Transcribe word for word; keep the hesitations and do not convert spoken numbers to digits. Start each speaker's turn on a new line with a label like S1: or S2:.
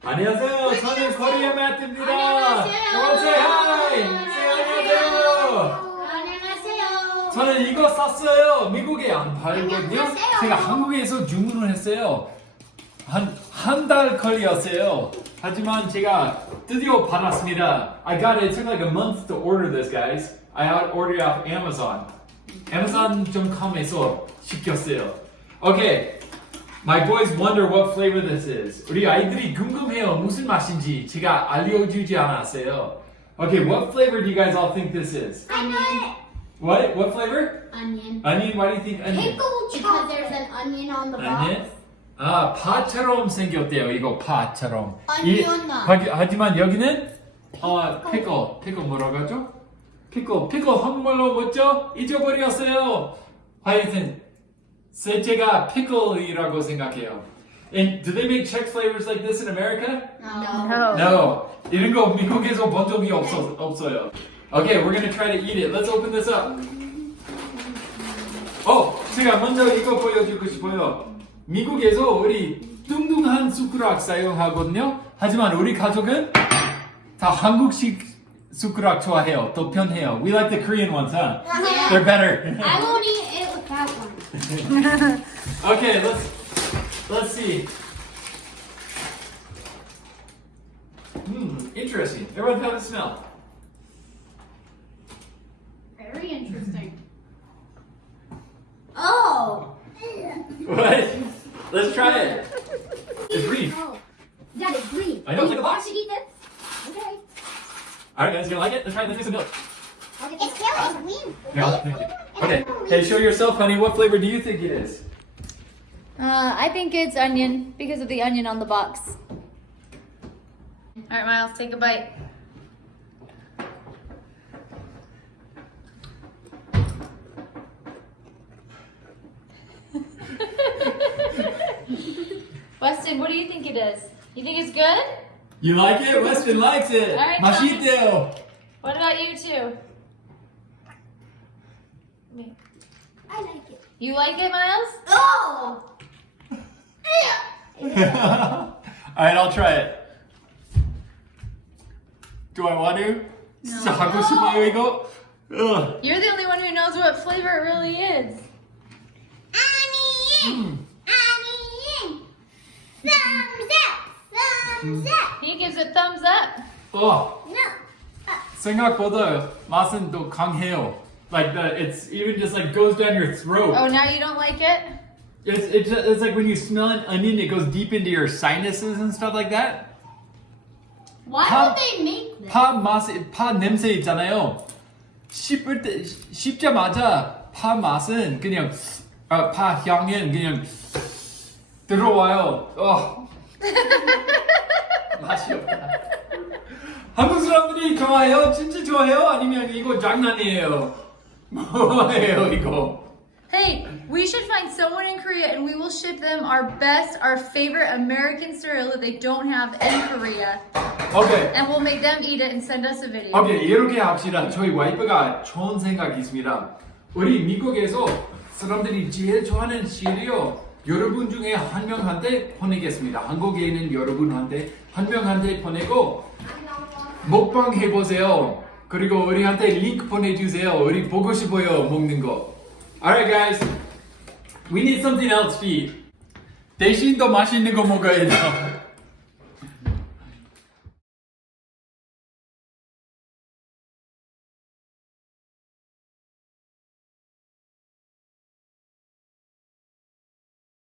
S1: 안녕하세요. 저는 코리아 매트입니다.
S2: 안녕하세요.
S1: Say hi. Say 안녕하세요.
S2: 안녕하세요.
S1: 저는 이거 샀어요. 미국에 안 팔거든요.
S2: 안녕하세요.
S1: 제가 한국에서 주문을 했어요. 한 한 달 걸렸어요. 하지만 제가 드디어 받았습니다. I got it. It took like a month to order this, guys. I ordered it off Amazon. Amazon dot com에서 시켰어요. Okay. My boys wonder what flavor this is. 우리 아이들이 궁금해요. 무슨 맛인지 제가 알려주지 않았어요. Okay, what flavor do you guys all think this is?
S2: Onion.
S1: What? What flavor?
S2: Onion.
S1: Onion? Why do you think onion?
S2: Pickle because there's an onion on the box.
S1: onion? 아, 파처럼 생겼대요. 이거 파처럼. 이-
S2: onion.
S1: 하기- 하지만 여기는 어, pickle. pickle 뭐라고 하죠? pickle. pickle 한국말로 뭐죠? 잊어버렸어요. 하여튼 셋째가 pickle이라고 생각해요. And do they make Czech flavors like this in America?
S2: No.
S1: No. 이런 거 미국에서 본 적이 없어, 없어요. Okay, we're gonna try to eat it. Let's open this up. 어, 제가 먼저 이거 보여주고 싶어요. 미국에서 우리 뚱뚱한 숟가락 사용하거든요. 하지만 우리 가족은 다 한국식 숟가락 좋아해요. 더 편해요. We like the Korean ones, huh?
S2: Yeah.
S1: They're better.
S2: I won't eat it with that one.
S1: Okay, let's let's see. Hmm, interesting. Everyone have a smell.
S2: Very interesting. Oh.
S1: What? Let's try it. It's green.
S2: Oh. That is green.
S1: I know, it's like a box.
S2: I should eat this. Okay.
S1: All right, guys, you gonna like it? Let's try it. Let's do some milk.
S2: It's still green.
S1: Here, I'll- here, here. Okay. Hey, show yourself, honey. What flavor do you think it is?
S3: Uh, I think it's onion because of the onion on the box. All right, Miles, take a bite. Weston, what do you think it is? You think it's good?
S1: You like it? Weston likes it.
S3: All right,
S1: 맛있대요.
S3: What about you two?
S2: I like it.
S3: You like it, Miles?
S2: Oh.
S1: All right, I'll try it. Do I want to? 진짜 하고 싶어요 이거? Ugh.
S3: You're the only one who knows what flavor it really is.
S2: Onion. Onion. Thumbs up. Thumbs up.
S3: He gives it thumbs up.
S1: 어,
S2: No.
S1: 생각보다 맛은 더 강해요. Like that, it's even just like goes down your throat.
S3: Oh, now you don't like it?
S1: It's, it's, it's like when you smell an onion, it goes deep into your sinuses and stuff like that.
S2: Why
S1: How-
S2: would they make this?
S1: 파 맛, 파 냄새 있잖아요. 씹을 때, 씹자마자 파 맛은 그냥, 아, 파 향은 그냥 들어와요. 어. 맛이 없다. 한국 사람들이 좋아해요? 진짜 좋아해요? 아니면 이거 장난이에요? 뭐예요, 이거?
S3: Hey, we should find someone in Korea and we will ship them our best, our favorite American cereal that they don't have in Korea.
S1: 오케이.
S3: And we'll make them eat it and send us a video.
S1: 오케이, 이렇게 합시다. 저희 와이프가 좋은 생각이 있습니다. 우리 미국에서 사람들이 제일 좋아하는 시리얼 여러분 중에 한 명한테 보내겠습니다. 한국에 있는 여러분한테 한 명한테 보내고 먹방 해보세요. 그리고 우리한테 링크 보내주세요. 우리 보고 싶어요, 먹는 거. Alright guys, we need something else to eat. 대신 더 맛있는 거 먹어야 돼요.